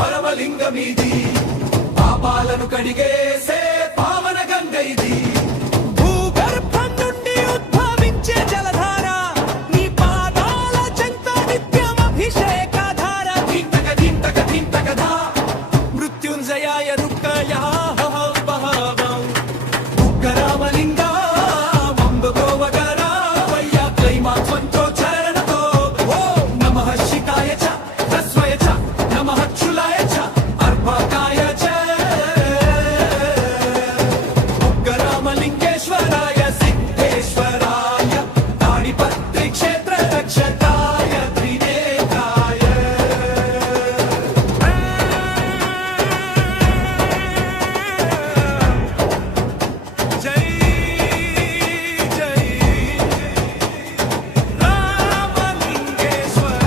పరమలింగమిది పాపాలను కడిగేసే పావన గంగ ఇది భూగర్భం నుండి ఉద్భవించే జలధార నీ పాదాల చెంత నిత్యం అభిషేకధార ధింతక ధింతక ధింతకధా మృత్యుంజయాయ రుక్కాయ భావం ఉగ్గరామలింగ మంబగోవగరా వయ్యా క్లైమాక్స్ మంత్రోచ్చరణతో ఓం నమః శికాయ చ తస్వయ చ నమః క్షులాయ చ అర్భకాయ చ ఉగ్గరామలింగేశ్వరాయ సిద్ధేశ్వరాయ తాడిపత్రి క్షేత్ర రక్షకాయ త్రినేత్రాయ జై జై రామలింగేశ్వర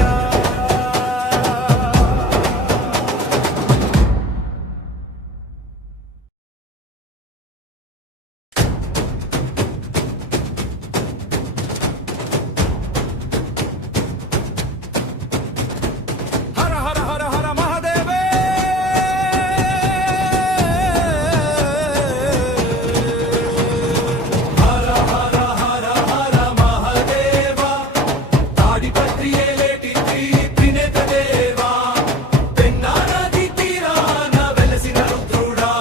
హర హర హర హర మహాదేవే హర హర హర హర మహదేవ తాడిపత్రి ఏలేటి త్రినేత్ర దేవా పెన్నా నది తీరాన వెలసిన రుద్రుడా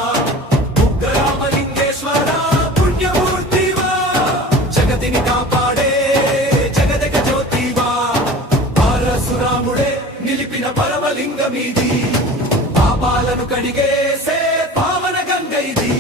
ఉగ్గరామలింగేశ్వర పుణ్యమూర్తివా జగతిని కాపాడే జగదగ జ్యోతివా పరశురాముడే నిలిపిన పరమలింగమిది పాపాలను కడిగేసే పావన గంగ ఇది